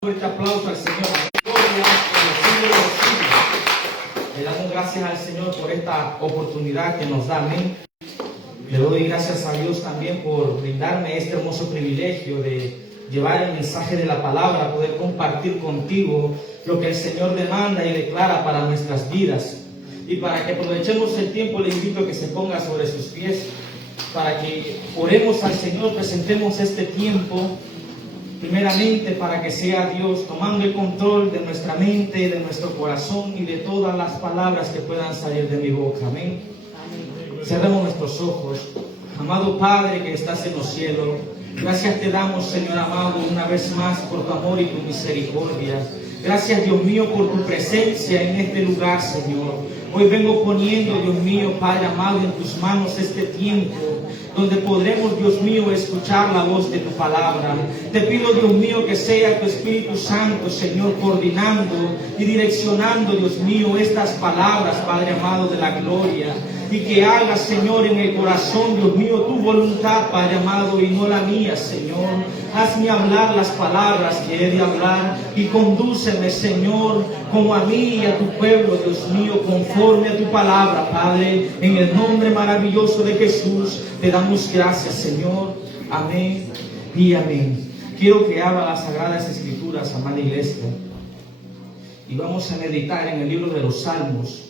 Fuerte aplauso al Señor. Gloria en los siglos de los siglos. Le damos gracias al Señor por esta oportunidad que nos da. Amén. Le doy gracias a Dios también por brindarme este hermoso privilegio de llevar el mensaje de la palabra, poder compartir contigo lo que el Señor demanda y declara para nuestras vidas. Y para que aprovechemos el tiempo, le invito a que se ponga sobre sus pies, para que oremos al Señor, presentemos este tiempo. Primeramente para que sea Dios tomando el control de nuestra mente, de nuestro corazón y de todas las palabras que puedan salir de mi boca. Amén. Cerremos nuestros ojos. Amado Padre que estás en los cielos, gracias te damos, Señor amado, una vez más por tu amor y tu misericordia. Gracias, Dios mío, por tu presencia en este lugar, Señor. Hoy vengo poniendo, Dios mío, Padre amado, en tus manos este tiempo, donde podremos, Dios mío, escuchar la voz de tu palabra. Te pido, Dios mío, que sea tu Espíritu Santo, Señor, coordinando y direccionando, Dios mío, estas palabras, Padre amado, de la gloria. Y que hagas, Señor, en el corazón, Dios mío, tu voluntad, Padre amado, y no la mía, Señor. Hazme hablar las palabras que he de hablar y condúceme, Señor, como a mí y a tu pueblo, Dios mío, conforme a tu palabra, Padre. En el nombre maravilloso de Jesús, te damos gracias, Señor. Amén y amén. Quiero que abra las Sagradas Escrituras, amada iglesia, y vamos a meditar en el libro de los Salmos.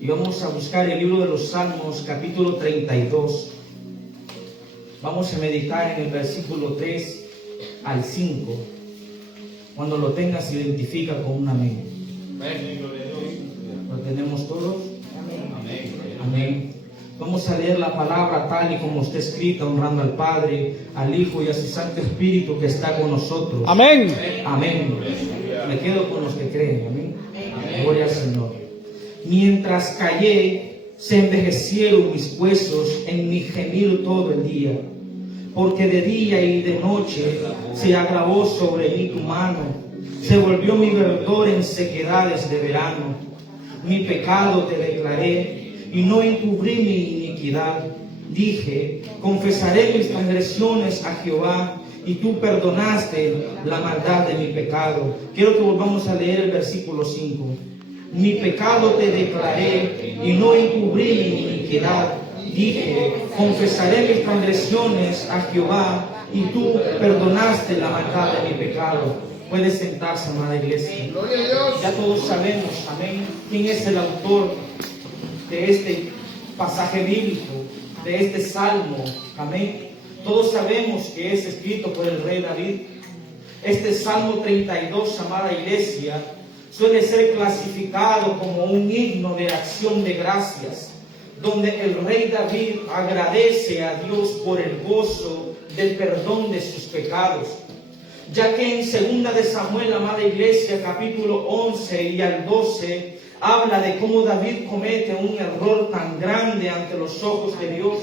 Y vamos a buscar el libro de los Salmos, capítulo 32. Vamos a meditar en el versículo 3 al 5. Cuando lo tengas, identifica con un amén. ¿Lo tenemos todos? Amén. Amén. Vamos a leer la palabra tal y como está escrita, honrando al Padre, al Hijo y a su Santo Espíritu que está con nosotros. Amén. Amén. Me quedo con los que creen. Amén. Gloria al Señor. Mientras callé, se envejecieron mis huesos en mi gemir todo el día, porque de día y de noche se agravó sobre mí tu mano, se volvió mi verdor en sequedades de verano. Mi pecado te declaré y no encubrí mi iniquidad. Dije, confesaré mis transgresiones a Jehová, y tú perdonaste la maldad de mi pecado. Quiero que volvamos a leer el versículo 5. Mi pecado te declaré y no encubrí mi iniquidad. Dije, confesaré mis transgresiones a Jehová, y tú perdonaste la maldad de mi pecado. Puede sentarse, amada iglesia. Ya todos sabemos, amén, quién es el autor de este pasaje bíblico, de este salmo, amén. Todos sabemos que es escrito por el rey David. Este Salmo 32, amada iglesia, suele ser clasificado como un himno de acción de gracias, donde el rey David agradece a Dios por el gozo del perdón de sus pecados. Ya que en 2 de Samuel, amada iglesia, capítulo 11 y al 12, habla de cómo David comete un error tan grande ante los ojos de Dios.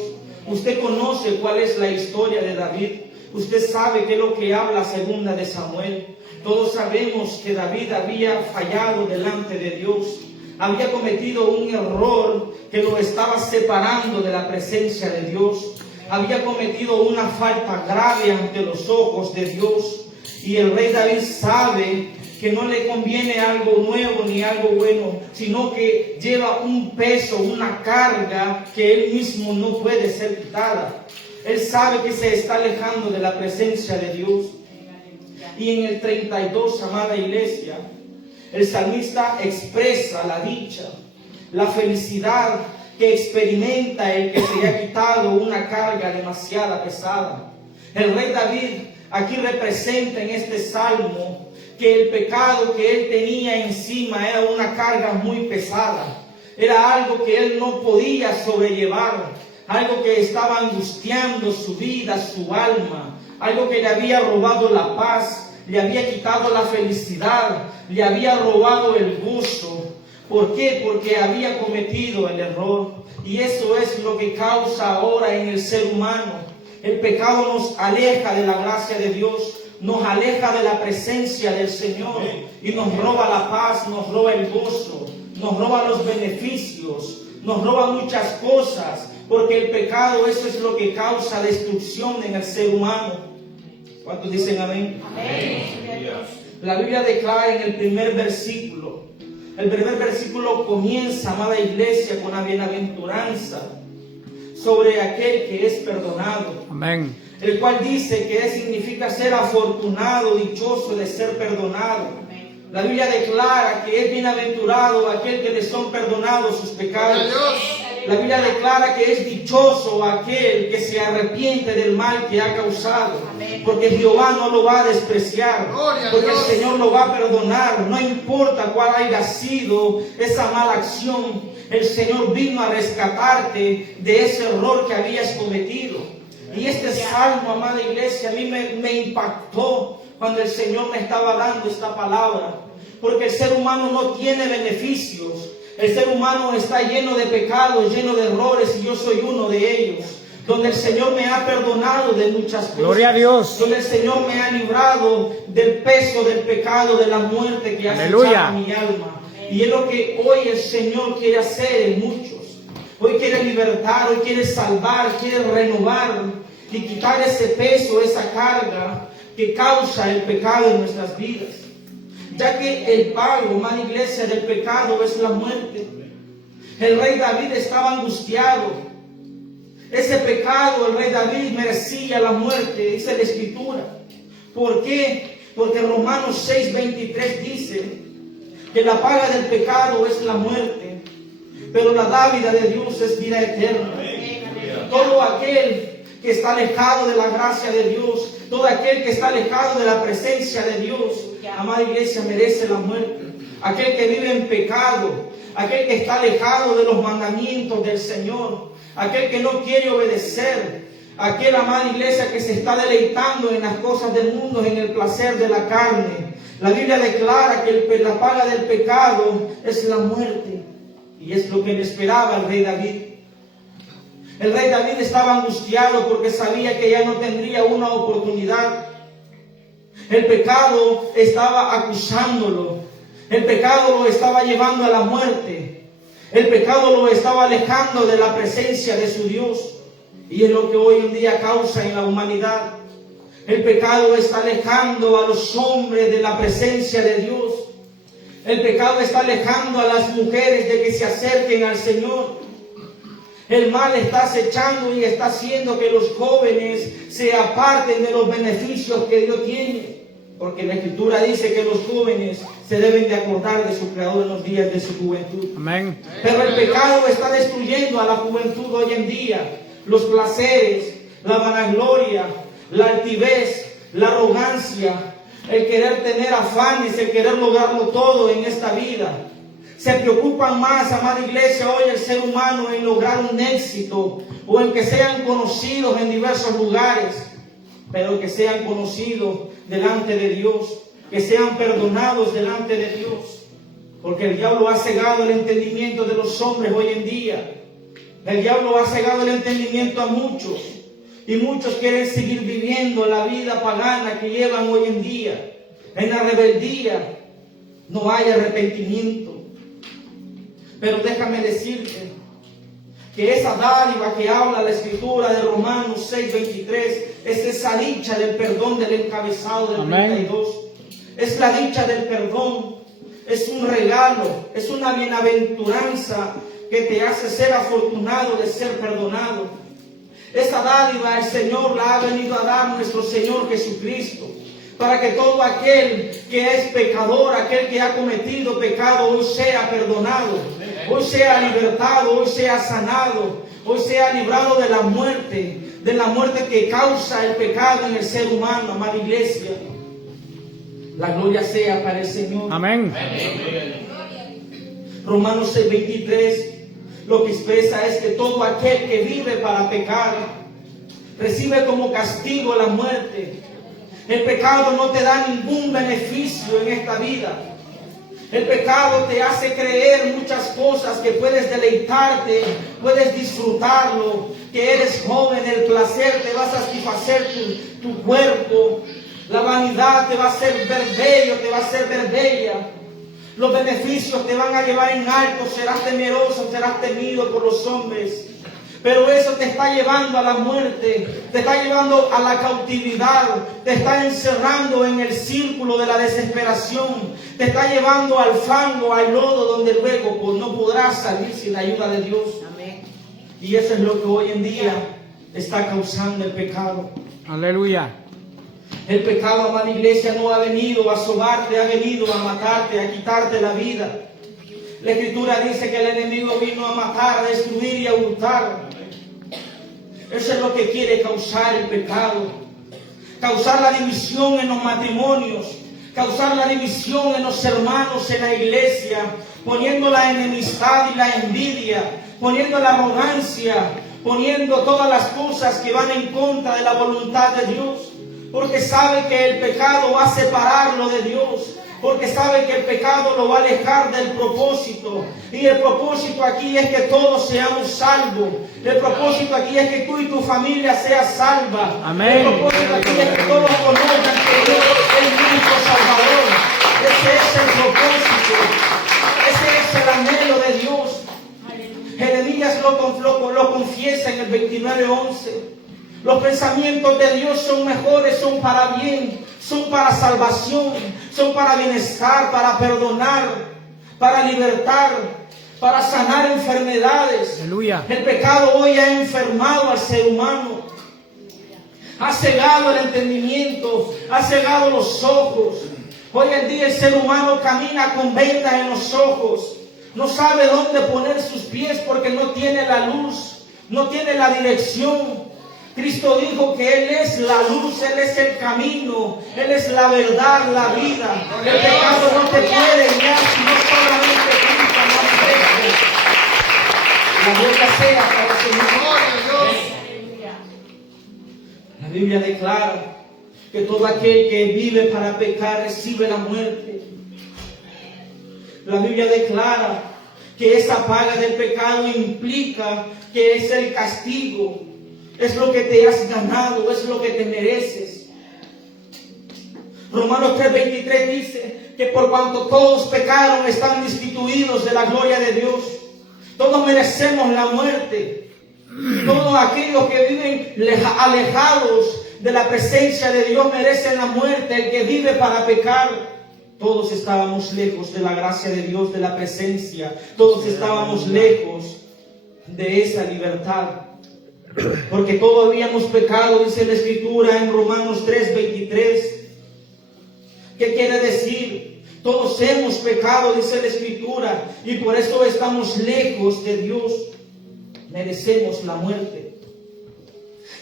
Usted conoce cuál es la historia de David. Usted sabe qué es lo que habla 2 de Samuel. Todos sabemos que David había fallado delante de Dios. Había cometido un error que lo estaba separando de la presencia de Dios. Había cometido una falta grave ante los ojos de Dios. Y el rey David sabe que no le conviene algo nuevo ni algo bueno, sino que lleva un peso, una carga que él mismo no puede ser quitada. Él sabe que se está alejando de la presencia de Dios. Y en el 32, amada iglesia, el salmista expresa la dicha, la felicidad que experimenta el que se ha quitado una carga demasiado pesada. El rey David aquí representa en este salmo que el pecado que él tenía encima era una carga muy pesada. Era algo que él no podía sobrellevar, algo que estaba angustiando su vida, su alma, algo que le había robado la paz, le había quitado la felicidad, le había robado el gozo. ¿Por qué? Porque había cometido el error. Y eso es lo que causa ahora en el ser humano. El pecado nos aleja de la gracia de Dios, nos aleja de la presencia del Señor y nos roba la paz, nos roba el gozo, nos roba los beneficios, nos roba muchas cosas, porque el pecado, eso es lo que causa destrucción en el ser humano. ¿Cuántos dicen amén? Amén. La Biblia declara en el primer versículo. El primer versículo comienza, amada iglesia, con la bienaventuranza sobre aquel que es perdonado. Amén. El cual dice que significa ser afortunado, dichoso de ser perdonado. La Biblia declara que es bienaventurado aquel que le son perdonados sus pecados. La Biblia declara que es dichoso aquel que se arrepiente del mal que ha causado, porque Jehová no lo va a despreciar, porque el Señor lo va a perdonar, no importa cuál haya sido esa mala acción. El Señor vino a rescatarte de ese error que habías cometido. Y este salmo, amada iglesia, a mí me impactó cuando el Señor me estaba dando esta palabra, porque el ser humano no tiene beneficios. El ser humano está lleno de pecados, lleno de errores, y yo soy uno de ellos. Donde el Señor me ha perdonado de muchas cosas. Gloria a Dios. Donde el Señor me ha librado del peso del pecado, de la muerte que ha acechado mi alma. Y es lo que hoy el Señor quiere hacer en muchos. Hoy quiere libertar, hoy quiere salvar, quiere renovar y quitar ese peso, esa carga que causa el pecado en nuestras vidas. Ya que el pago, amada iglesia, del pecado es la muerte. El rey David estaba angustiado. Ese pecado, el rey David merecía la muerte, dice la Escritura. ¿Por qué? Porque Romanos 6:23 dice que la paga del pecado es la muerte, pero la dádiva de Dios es vida eterna. Todo aquel que está alejado de la gracia de Dios, todo aquel que está alejado de la presencia de Dios, amada iglesia, merece la muerte. Aquel que vive en pecado, aquel que está alejado de los mandamientos del Señor, aquel que no quiere obedecer, aquel, amada iglesia, que se está deleitando en las cosas del mundo, en el placer de la carne. La Biblia declara que la paga del pecado es la muerte, y es lo que le esperaba al rey David. El rey David estaba angustiado porque sabía que ya no tendría una oportunidad. El pecado estaba acusándolo. El pecado lo estaba llevando a la muerte. El pecado lo estaba alejando de la presencia de su Dios. Y es lo que hoy en día causa en la humanidad. El pecado está alejando a los hombres de la presencia de Dios. El pecado está alejando a las mujeres de que se acerquen al Señor. El mal está acechando y está haciendo que los jóvenes se aparten de los beneficios que Dios tiene. Porque la Escritura dice que los jóvenes se deben de acordar de su Creador en los días de su juventud. Amén. Pero el pecado está destruyendo a la juventud hoy en día. Los placeres, la vanagloria, la altivez, la arrogancia, el querer tener afanes, el querer lograrlo todo en esta vida. Se preocupan más, amada iglesia, hoy el ser humano en lograr un éxito o en que sean conocidos en diversos lugares, pero que sean conocidos delante de Dios, que sean perdonados delante de Dios, porque el diablo ha cegado el entendimiento de los hombres hoy en día. El diablo ha cegado el entendimiento a muchos, y muchos quieren seguir viviendo la vida pagana que llevan hoy en día. En la rebeldía no hay arrepentimiento. Pero déjame decirte que esa dádiva que habla la Escritura de Romanos 6:23 es esa dicha del perdón del encabezado del 32. Es la dicha del perdón, es un regalo, es una bienaventuranza que te hace ser afortunado de ser perdonado. Esa dádiva el Señor la ha venido a dar nuestro Señor Jesucristo, para que todo aquel que es pecador, aquel que ha cometido pecado, hoy sea perdonado, hoy sea libertado, hoy sea sanado, hoy sea librado de la muerte que causa el pecado en el ser humano, amada iglesia. La gloria sea para el Señor. Amén. Romanos 6:23 lo que expresa es que todo aquel que vive para pecar recibe como castigo la muerte. El pecado no te da ningún beneficio en esta vida. El pecado te hace creer muchas cosas, que puedes deleitarte, puedes disfrutarlo, que eres joven, el placer te va a satisfacer tu cuerpo, la vanidad te va a hacer ver bello, te va a hacer ver bella. Los beneficios te van a llevar en alto, serás temeroso, serás temido por los hombres. Pero eso te está llevando a la muerte, te está llevando a la cautividad, te está encerrando en el círculo de la desesperación, te está llevando al fango, al lodo, donde luego no podrás salir sin la ayuda de Dios. Amén. Y eso es lo que hoy en día está causando el pecado. Aleluya. El pecado, amada iglesia, no ha venido a sobarte, ha venido a matarte, a quitarte la vida. La Escritura dice que el enemigo vino a matar, a destruir y a hurtar. Eso es lo que quiere causar el pecado. Causar la división en los matrimonios, causar la división en los hermanos en la iglesia, poniendo la enemistad y la envidia, poniendo la arrogancia, poniendo todas las cosas que van en contra de la voluntad de Dios. Porque sabe que el pecado va a separarlo de Dios. Porque sabe que el pecado lo va a alejar del propósito. Y el propósito aquí es que todos seamos salvos. El propósito aquí es que tú y tu familia seas salva. Amén. El propósito aquí es que todos conozcan que Dios es el único Salvador. Ese es el propósito. Ese es el anhelo de Dios. Jeremías lo confiesa en el 29:11. Los pensamientos de Dios son mejores, son para bien, son para salvación, son para bienestar, para perdonar, para libertar, para sanar enfermedades. Aleluya. El pecado hoy ha enfermado al ser humano, ha cegado el entendimiento, ha cegado los ojos. Hoy en día el ser humano camina con vendas en los ojos, no sabe dónde poner sus pies porque no tiene la luz, no tiene la dirección. Cristo dijo que Él es la luz, Él es el camino, Él es la verdad, la vida. El pecado no te puede guiar si no solamente Cristo no ofrece. La gloria sea para el Señor. La Biblia declara que todo aquel que vive para pecar recibe la muerte. La Biblia declara que esa paga del pecado implica que es el castigo. Es lo que te has ganado, es lo que te mereces. Romanos 3:23 dice que por cuanto todos pecaron están destituidos de la gloria de Dios. Todos merecemos la muerte. Todos aquellos que viven alejados de la presencia de Dios merecen la muerte. El que vive para pecar. Todos estábamos lejos de la gracia de Dios, de la presencia. Todos estábamos lejos de esa libertad. Porque todos habíamos pecado, dice la Escritura en Romanos 3:23. ¿Qué quiere decir? Todos hemos pecado, dice la Escritura, y por eso estamos lejos de Dios. Merecemos la muerte.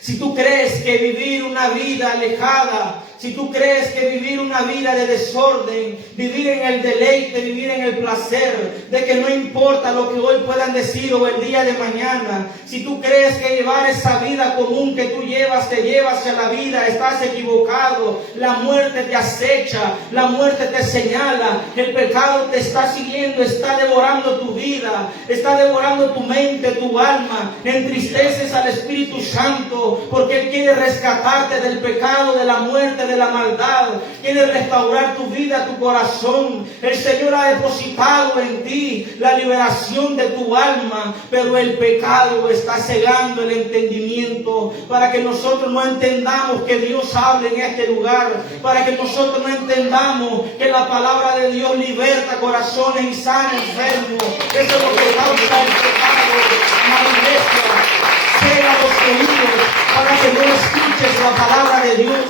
Si tú crees que vivir una vida alejada, si tú crees que vivir una vida de desorden, vivir en el deleite, vivir en el placer, de que no importa lo que hoy puedan decir o el día de mañana, si tú crees que llevar esa vida común que tú llevas, te llevas a la vida, estás equivocado. La muerte te acecha, la muerte te señala, el pecado te está siguiendo, está devorando tu vida, está devorando tu mente, tu alma. Entristeces al Espíritu Santo porque Él quiere rescatarte del pecado, de la muerte, de la maldad. Quiere restaurar tu vida, tu corazón. El Señor ha depositado en ti la liberación de tu alma, pero el pecado está cegando el entendimiento para que nosotros no entendamos que Dios hable en este lugar, para que nosotros no entendamos que la palabra de Dios liberta corazones y sana enfermos. Eso es lo que causa el pecado en la iglesia. Cega los oídos para que no escuches la palabra de Dios,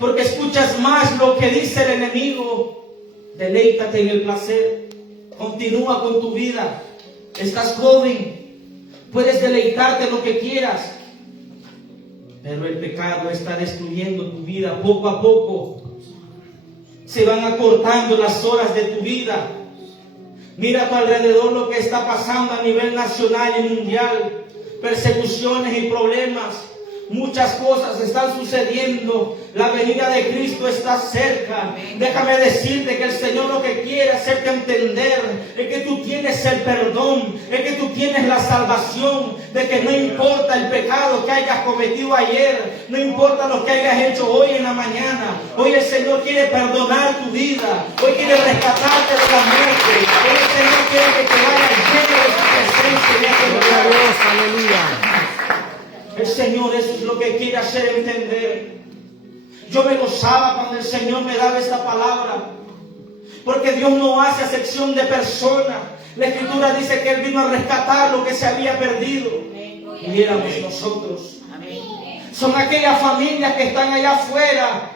porque escuchas más lo que dice el enemigo. Deleítate en el placer, continúa con tu vida, estás joven, puedes deleitarte lo que quieras, pero el pecado está destruyendo tu vida poco a poco. Se van acortando las horas de tu vida. Mira a tu alrededor lo que está pasando a nivel nacional y mundial. Persecuciones y problemas. Muchas cosas están sucediendo. La venida de Cristo está cerca. Déjame decirte que el Señor lo que quiere hacerte entender es que tú tienes el perdón, es que tú tienes la salvación, de que no importa el pecado que hayas cometido ayer, no importa lo que hayas hecho hoy en la mañana. Hoy el Señor quiere perdonar tu vida. Hoy quiere rescatarte de la muerte. Hoy el Señor quiere que te vayas lleno de su presencia y de tu que quiere hacer entender. Yo me gozaba cuando el Señor me daba esta palabra, porque Dios no hace acepción de personas. La Escritura dice que Él vino a rescatar lo que se había perdido, y éramos nosotros. Son aquellas familias que están allá afuera,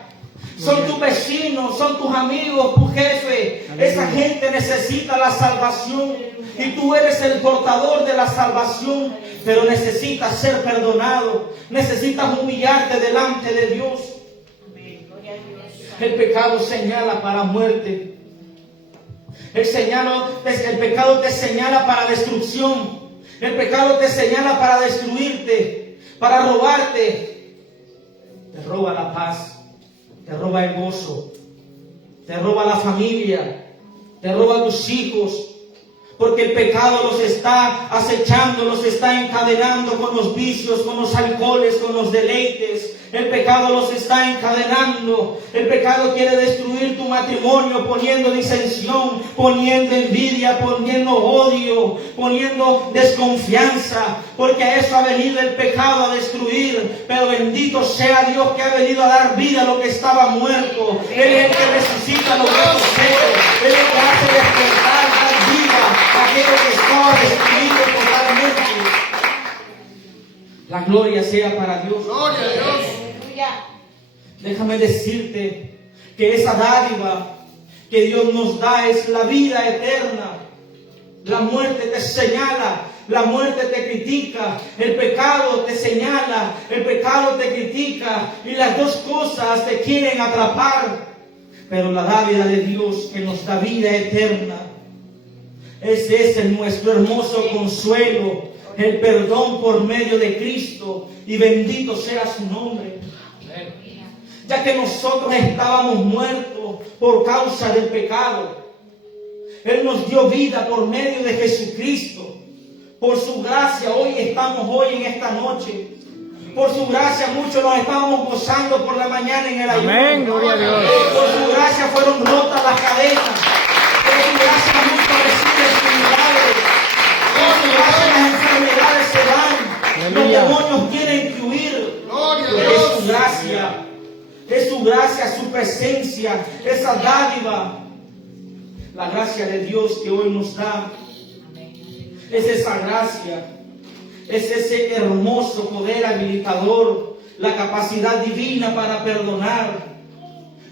son tus vecinos, son tus amigos, tu jefe. Esa gente necesita la salvación, y tú eres el portador de la salvación, pero necesitas ser perdonado, necesitas humillarte delante de Dios. El pecado señala para muerte. El pecado te señala para destrucción. El pecado te señala para destruirte, para robarte. Te roba la paz, te roba el gozo, te roba la familia, te roba tus hijos. Porque el pecado los está acechando, los está encadenando con los vicios, con los alcoholes, con los deleites. El pecado los está encadenando. El pecado quiere destruir tu matrimonio poniendo disensión, poniendo envidia, poniendo odio, poniendo desconfianza. Porque a eso ha venido el pecado, a destruir. Pero bendito sea Dios que ha venido a dar vida a lo que estaba muerto. Él es el que resucita lo que sucede. Él es el que hace despertar, dar vida aquello que estaba destruido totalmente. La gloria sea para Dios. Gloria a Dios. Déjame decirte que esa dádiva que Dios nos da es la vida eterna. La muerte te señala, la muerte te critica, el pecado te señala, el pecado te critica, y las dos cosas te quieren atrapar. Pero la dádiva de Dios que nos da vida eterna, ese es nuestro hermoso consuelo, el perdón por medio de Cristo, y bendito sea su nombre. Ya que nosotros estábamos muertos por causa del pecado, Él nos dio vida por medio de Jesucristo. Por su gracia hoy estamos en esta noche. Por su gracia muchos nos estábamos gozando por la mañana en el ayuno. Amén, gloria a Dios. Por su gracia fueron rotas las cadenas. Por su gracia muchos reciben su milagro. Por su gracia las enfermedades se van. Aleluya. Los demonios tienen que huir. Gloria a Pero Dios. es su gracia. Es su gracia, su presencia, esa dádiva. La gracia de Dios que hoy nos da. Es esa gracia. Es ese hermoso poder habilitador. La capacidad divina para perdonar.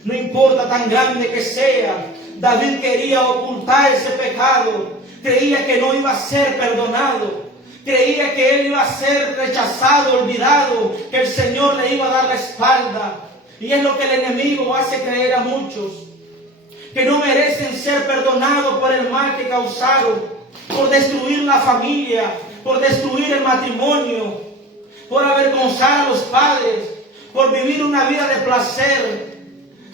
No importa tan grande que sea. David quería ocultar ese pecado. Creía que no iba a ser perdonado. Creía que él iba a ser rechazado, olvidado. Que el Señor le iba a dar la espalda. Y es lo que el enemigo hace creer a muchos, que no merecen ser perdonados por el mal que causaron, por destruir la familia, por destruir el matrimonio, por avergonzar a los padres, por vivir una vida de placer.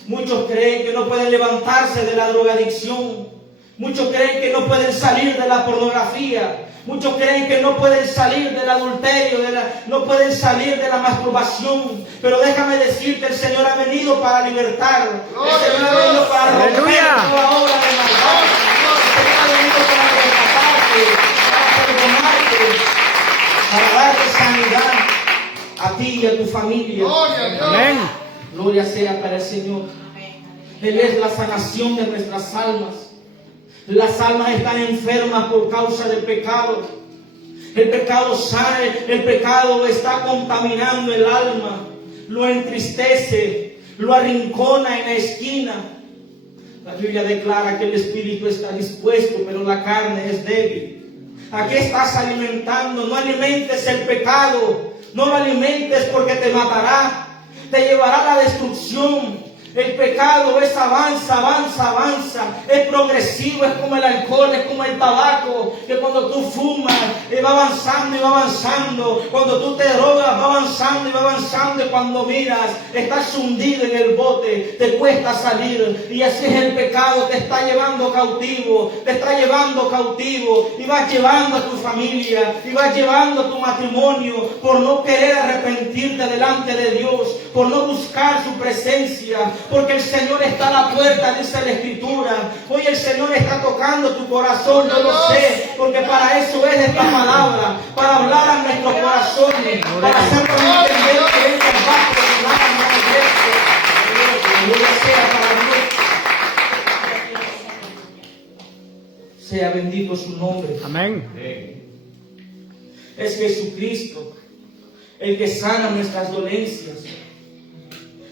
Muchos creen que no pueden levantarse de la drogadicción. Muchos creen que no pueden salir de la pornografía. Muchos creen que no pueden salir del adulterio, no pueden salir de la masturbación. Pero déjame decirte, el Señor ha venido para libertar. El Señor ha venido para romper toda obra de maldad. El Señor ha venido para rescatarte, para perdonarte, para darte sanidad a ti y a tu familia. Gloria a Dios. Amén. Gloria sea para el Señor. Él es la sanación de nuestras almas. Las almas están enfermas por causa del pecado. El pecado sale, el pecado está contaminando el alma, lo entristece, lo arrincona en la esquina. La Biblia declara que el espíritu está dispuesto, pero la carne es débil. ¿A qué estás alimentando? No alimentes el pecado, no lo alimentes porque te matará, te llevará a la destrucción. El pecado es avanza, es progresivo, es como el alcohol, es como el tabaco, que cuando tú fumas, va avanzando y va avanzando, cuando tú te drogas, va avanzando y va avanzando, y cuando miras, estás hundido en el bote, te cuesta salir, y así es el pecado, te está llevando cautivo, y vas llevando a tu familia, y vas llevando a tu matrimonio, por no querer arrepentirte delante de Dios, por no buscar su presencia, porque el Señor está a la puerta, dice la Escritura. Hoy el Señor está tocando tocando tu corazón, yo lo sé, porque para eso es esta palabra, para hablar a nuestros corazones, para hacernos entender que Él nos va a perdonar a nuestro. Gloria sea para Dios. Sea bendito su nombre. Amén. Es Jesucristo el que sana nuestras dolencias.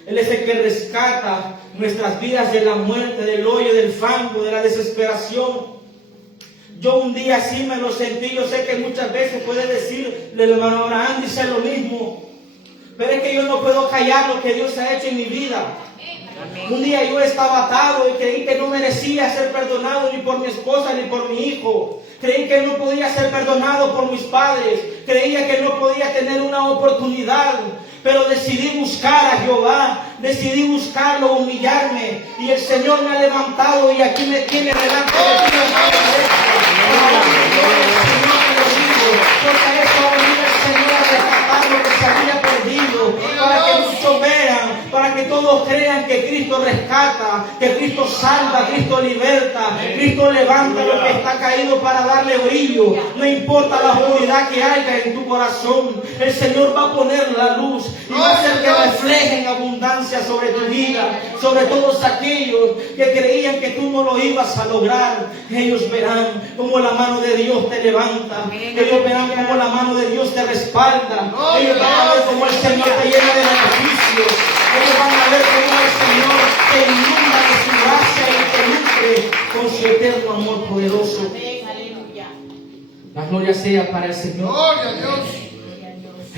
Él es el que rescata nuestras vidas de la muerte, del hoyo, del fango, de la desesperación. Yo un día así me lo sentí. Yo sé que muchas veces puede decir el hermano Abraham, dice lo mismo. Pero es que yo no puedo callar lo que Dios ha hecho en mi vida. Un día yo estaba atado y creí que no merecía ser perdonado ni por mi esposa ni por mi hijo. Creí que no podía ser perdonado por mis padres. Creía que no podía tener una oportunidad. Pero decidí buscar a Jehová. Decidí buscarlo, humillarme. Y el Señor me ha levantado y aquí me tiene delante de ti. Porque eso ha venido el Señor a rescatar lo que se había perdido. Para que muchos vean, para que todos crean que Cristo rescata, que Cristo salva, Cristo liberta, Cristo levanta lo que está caído para darle brillo. No importa la oscuridad que haya en tu corazón, el Señor va a poner la luz y va a hacer que refleje en abundancia sobre tu vida, sobre todos aquellos que creían que tú no lo ibas a lograr. Ellos verán cómo la mano de Dios te levanta, ellos verán cómo la mano de Dios te respalda, ellos van a ver cómo el Señor te llena de beneficios, ellos van a ver cómo el Señor te inunda de su gracia y te nutre con su eterno amor poderoso. La gloria sea para el Señor. Gloria a Dios.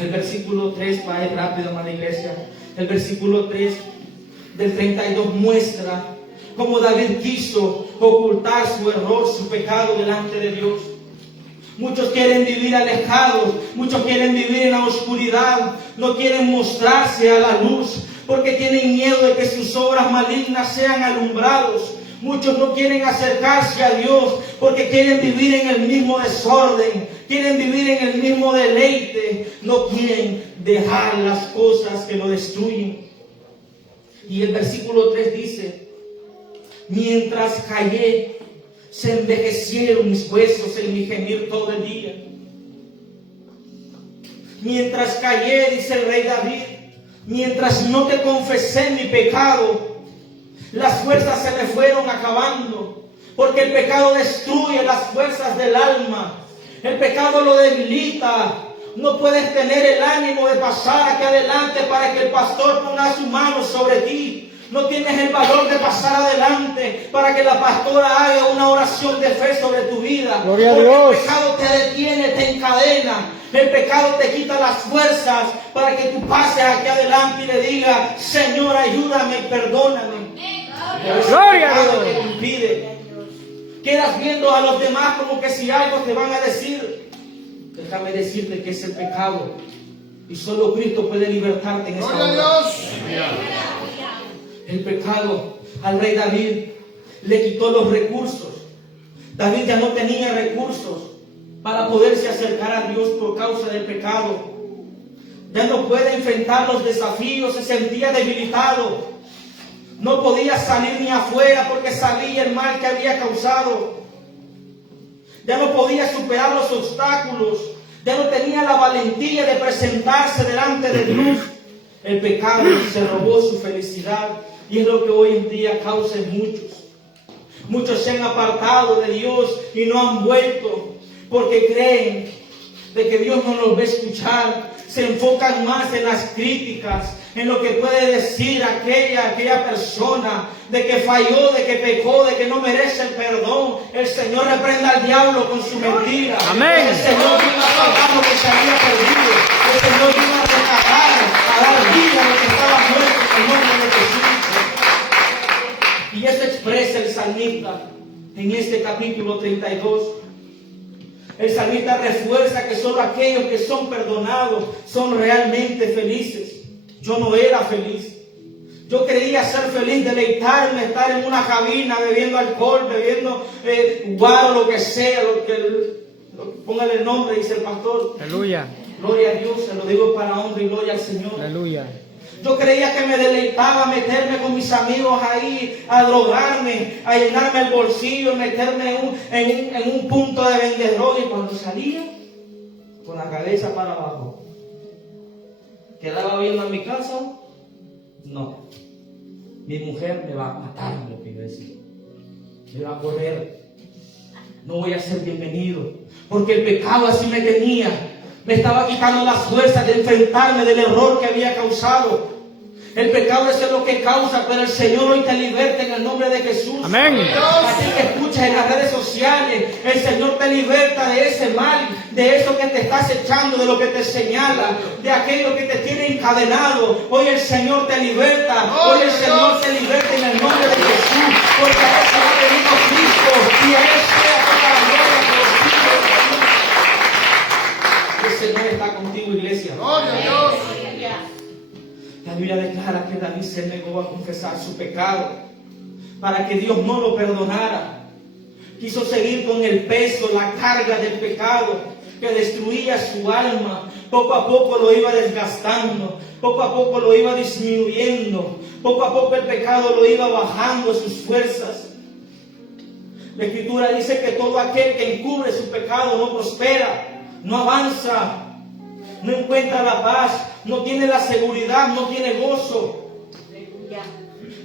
El versículo 3, va a ir rápido, hermana iglesia. El versículo 3 del 32 muestra cómo David quiso ocultar su error, su pecado delante de Dios. Muchos quieren vivir alejados, muchos quieren vivir en la oscuridad, no quieren mostrarse a la luz porque tienen miedo de que sus obras malignas sean alumbrados. Muchos no quieren acercarse a Dios porque quieren vivir en el mismo desorden, quieren vivir en el mismo deleite, no quieren dejar las cosas que lo destruyen. Y el versículo 3 dice: mientras callé, se envejecieron mis huesos en mi gemir todo el día. Mientras callé, dice el rey David, mientras no te confesé mi pecado, las fuerzas se me fueron acabando, porque el pecado destruye las fuerzas del alma, el pecado lo debilita. No puedes tener el ánimo de pasar aquí adelante para que el pastor ponga su mano sobre ti. No tienes el valor de pasar adelante para que la pastora haga una oración de fe sobre tu vida. Gloria a Porque Dios. el pecado te detiene, te encadena. El pecado te quita las fuerzas para que tú pases aquí adelante y le digas: Señor, ayúdame y perdóname. Pero ese Gloria a pecado Dios. te impide. Quedas viendo a los demás como que si algo te van a decir. Déjame decirte que es el pecado. Y solo Cristo puede libertarte en esta Gloria a hora. Dios. El pecado al rey David le quitó los recursos. David ya no tenía recursos para poderse acercar a Dios por causa del pecado. Ya no puede enfrentar los desafíos, se sentía debilitado. No podía salir ni afuera porque sabía el mal que había causado. Ya no podía superar los obstáculos. Ya no tenía la valentía de presentarse delante de Dios. El pecado se robó su felicidad. Y es lo que hoy en día causa en muchos. Muchos se han apartado de Dios y no han vuelto porque creen de que Dios no los va a escuchar. Se enfocan más en las críticas, en lo que puede decir aquella persona, de que falló, de que pecó, de que no merece el perdón. El Señor reprenda al diablo con su mentira. Amén. El Señor vino a salvar lo que se había perdido. El Señor vino a rescatar, a dar vida a lo que estaba muerto en el nombre de Jesús. Y eso expresa el salmista en este capítulo 32. El salmista refuerza que solo aquellos que son perdonados son realmente felices. Yo no era feliz. Yo creía ser feliz, deleitarme, estar en una cabina bebiendo alcohol, bebiendo guaro, lo que sea, póngale el nombre, dice el pastor. Aleluya. Gloria a Dios, se lo digo para honra y gloria al Señor. Aleluya. Yo creía que me deleitaba meterme con mis amigos ahí, a drogarme, a llenarme el bolsillo, meterme en un punto de vendedor. Y cuando salía, con la cabeza para abajo, ¿quedaba viendo en mi casa? No. Mi mujer me va a matar, lo que yo decía. Me va a correr. No voy a ser bienvenido. Porque el pecado así me tenía. Me estaba quitando las fuerzas de enfrentarme del error que había causado. El pecado es lo que causa, pero el Señor hoy te liberta en el nombre de Jesús. Amén. Así que escuchas en las redes sociales, el Señor te liberta de ese mal, de eso que te estás echando, de lo que te señala, de aquello que te tiene encadenado. Hoy el Señor te liberta, hoy el Señor te liberta en el nombre de Jesús, porque a eso ha venido Cristo y a Él sea toda la gloria por los siglos. El Señor está contigo, iglesia. Gloria a Dios. La Biblia declara que David se negó a confesar su pecado para que Dios no lo perdonara. Quiso seguir con el peso, la carga del pecado que destruía su alma. Poco a poco lo iba desgastando, poco a poco lo iba disminuyendo, poco a poco el pecado lo iba bajando sus fuerzas. La Escritura dice que todo aquel que encubre su pecado no prospera, no avanza, no encuentra la paz, no tiene la seguridad, no tiene gozo.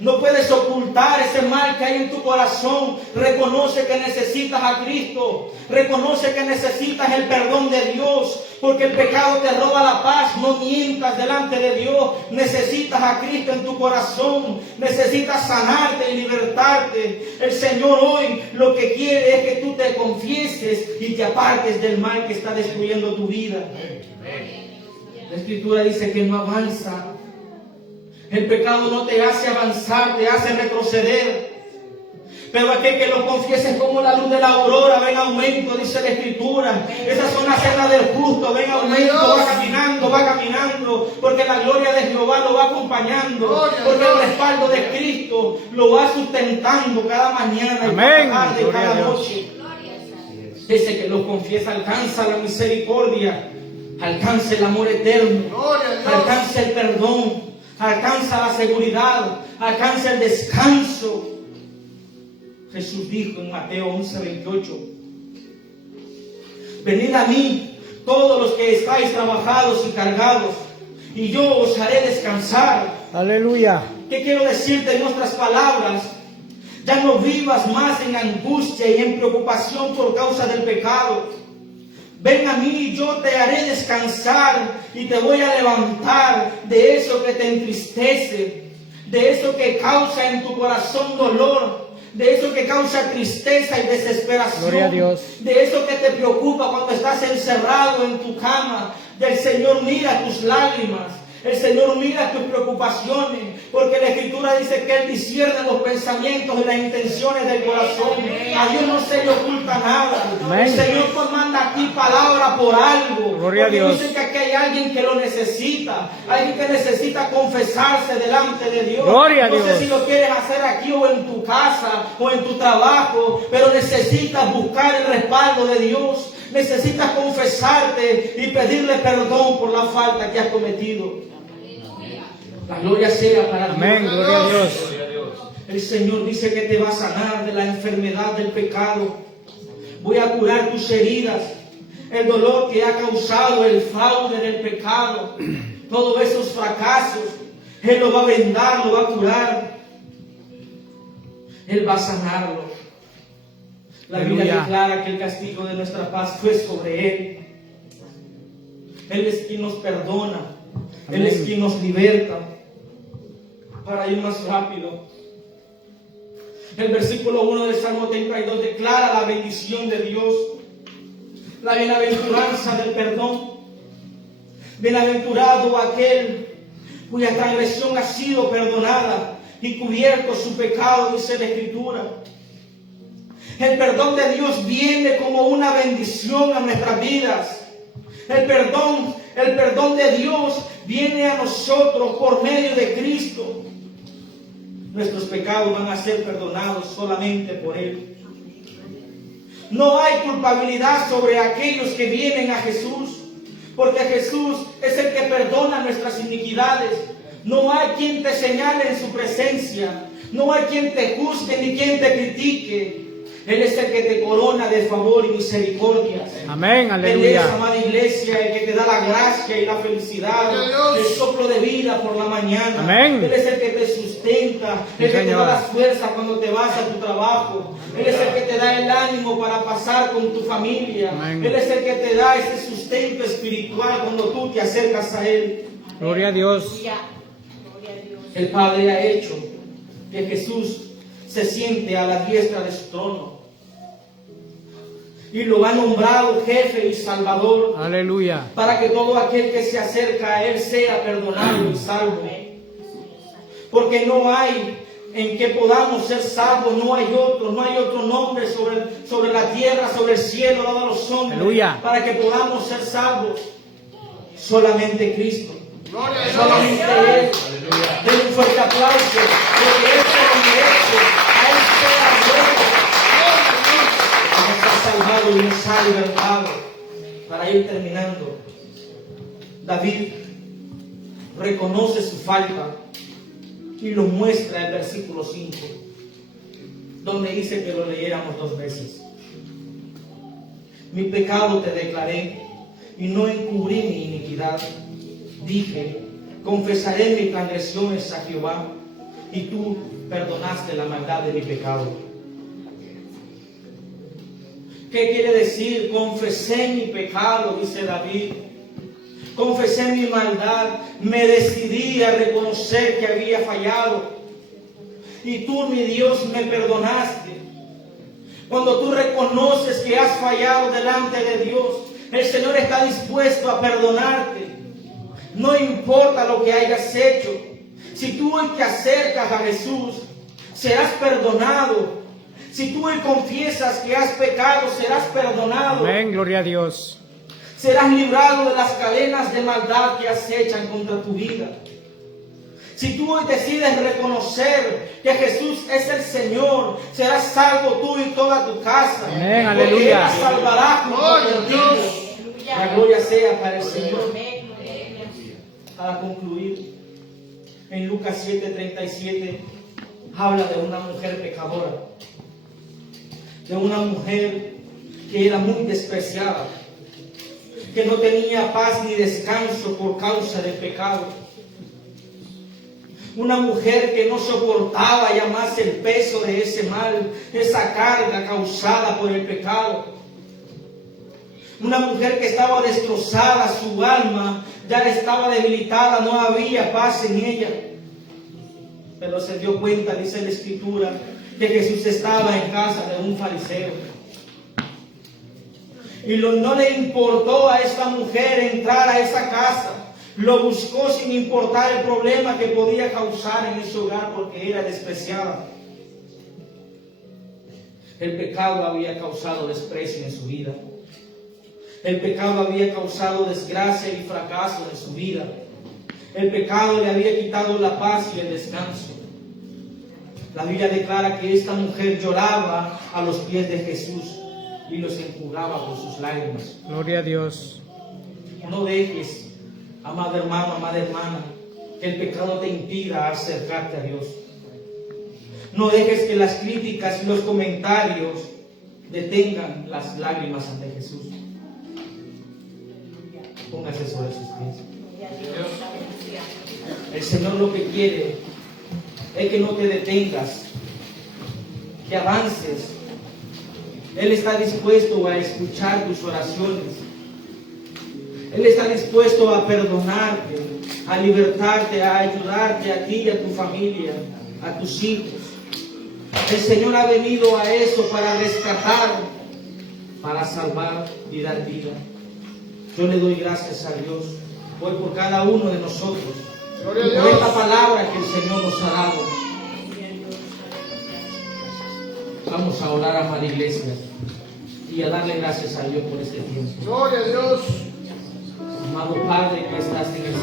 No puedes ocultar ese mal que hay en tu corazón. Reconoce que necesitas a Cristo. Reconoce que necesitas el perdón de Dios. Porque el pecado te roba la paz. No mientas delante de Dios. Necesitas a Cristo en tu corazón. Necesitas sanarte y libertarte. El Señor hoy lo que quiere es que tú te confieses y te apartes del mal que está destruyendo tu vida. La Escritura dice que no avanza. El pecado no te hace avanzar, te hace retroceder. Pero aquel que lo confiese es como la luz de la aurora, ven aumento, dice la Escritura. Esas son las sendas del justo, ven aumento, va caminando, porque la gloria de Jehová lo va acompañando, porque el respaldo de Cristo lo va sustentando cada mañana y cada tarde y cada noche. Ese que lo confiesa alcanza la misericordia, alcanza el amor eterno, alcanza el perdón, alcanza la seguridad, alcanza el descanso. Jesús dijo en Mateo 11:28: venid a mí todos los que estáis trabajados y cargados, y yo os haré descansar. Aleluya. ¿Qué quiero decirte en otras palabras? Ya no vivas más en angustia y en preocupación por causa del pecado. Ven a mí y yo te haré descansar y te voy a levantar de eso que te entristece, de eso que causa en tu corazón dolor, de eso que causa tristeza y desesperación. Gloria a Dios. De eso que te preocupa cuando estás encerrado en tu cama. Del Señor mira tus lágrimas. El Señor mira tus preocupaciones, porque la Escritura dice que Él discierne los pensamientos y las intenciones del corazón. A Dios no se le oculta nada. Amén. El Señor nos manda aquí palabra por algo. Gloria a porque Dios. dice que aquí hay alguien que lo necesita, alguien que necesita confesarse delante de Dios. Gloria a No sé Dios. si lo quieres hacer aquí o en tu casa o en tu trabajo, pero necesitas buscar el respaldo de Dios. Necesitas confesarte y pedirle perdón por la falta que has cometido. La gloria sea para Dios. Amén. Gloria a Dios. El Señor dice que te va a sanar de la enfermedad del pecado. Voy a curar tus heridas, el dolor que ha causado el fraude del pecado, todos esos fracasos. Él lo va a vendar, lo va a curar. Él va a sanarlo. La Biblia declara que el castigo de nuestra paz fue sobre Él. Él es quien nos perdona. Él es quien nos liberta. Para ir más rápido, el versículo 1 del Salmo 32 declara la bendición de Dios, la bienaventuranza del perdón. Bienaventurado aquel cuya transgresión ha sido perdonada y cubierto su pecado, dice la Escritura. El perdón de Dios viene como una bendición a nuestras vidas. El perdón de Dios viene a nosotros por medio de Cristo. Nuestros pecados van a ser perdonados solamente por Él. No hay culpabilidad sobre aquellos que vienen a Jesús, porque Jesús es el que perdona nuestras iniquidades, No hay quien te señale en su presencia. No hay quien te juzgue ni quien te critique. Él es el que te corona de favor y misericordia. Amén, aleluya. Él es, amada iglesia, el que te da la gracia y la felicidad, el soplo de vida por la mañana. Amén. Él es el que te sustenta, el que te da las fuerzas cuando te vas a tu trabajo. Él es el que te da el ánimo para pasar con tu familia. Amén. Él es el que te da ese sustento espiritual cuando tú te acercas a Él. Gloria a Dios. El Padre ha hecho que Jesús se siente a la diestra de su trono y lo ha nombrado jefe y salvador, Aleluya. para que todo aquel que se acerca a Él sea perdonado y salvo. Porque no hay en que podamos ser salvos, no hay otro nombre sobre la tierra, sobre el cielo dado a los hombres. Aleluya. Para que podamos ser salvos. Solamente Cristo. Solamente Él. Den un fuerte aplauso, porque Él se lo merece. A Él sea gloria. Nos ha salvado y nos ha libertado. Para ir terminando, David reconoce su falta y lo muestra en el versículo 5, donde dice que lo leyéramos 2 veces. Mi pecado te declaré y no encubrí mi iniquidad. Dije, confesaré mis transgresiones a Jehová, y tú perdonaste la maldad de mi pecado. ¿Qué quiere decir? Confesé mi pecado, dice David. Confesé mi maldad, me decidí a reconocer que había fallado. Y tú, mi Dios, me perdonaste. Cuando tú reconoces que has fallado delante de Dios, el Señor está dispuesto a perdonarte. No importa lo que hayas hecho. Si tú hoy te acercas a Jesús, serás perdonado. Si tú hoy confiesas que has pecado, serás perdonado. Amén, gloria a Dios. Serás librado de las cadenas de maldad que acechan contra tu vida. Si tú hoy decides reconocer que Jesús es el Señor, serás salvo tú y toda tu casa. Amén, porque aleluya. Él la salvará junto contigo. La gloria sea para el Señor. Para concluir, en Lucas 7:37 habla de una mujer pecadora, de una mujer que era muy despreciada, que no tenía paz ni descanso por causa del pecado. Una mujer que no soportaba ya más el peso de ese mal, esa carga causada por el pecado. Una mujer que estaba destrozada, su alma ya estaba debilitada, no había paz en ella. Pero se dio cuenta, dice la Escritura, que Jesús estaba en casa de un fariseo. Y no le importó a esta mujer entrar a esa casa. Lo buscó sin importar el problema que podía causar en ese hogar, porque era despreciada. El pecado había causado desprecio en su vida. El pecado había causado desgracia y fracaso en su vida. El pecado le había quitado la paz y el descanso. La Biblia declara que esta mujer lloraba a los pies de Jesús y los enjugaba con sus lágrimas. Gloria a Dios. No dejes, amado hermano, amada hermana, que el pecado te impida acercarte a Dios. No dejes que las críticas y los comentarios detengan las lágrimas ante Jesús. Póngase sobre sus pies. El Señor lo que quiere es que no te detengas, que avances. Él está dispuesto a escuchar tus oraciones. Él está dispuesto a perdonarte, a libertarte, a ayudarte a ti y a tu familia, a tus hijos. El Señor ha venido a eso para rescatar, para salvar y dar vida. Yo le doy gracias a Dios hoy por cada uno de nosotros y por esta palabra que el Señor nos ha dado. Vamos a orar, amada iglesia, y a darle gracias a Dios por este tiempo. Gloria a Dios. Amado Padre que estás en el cielo.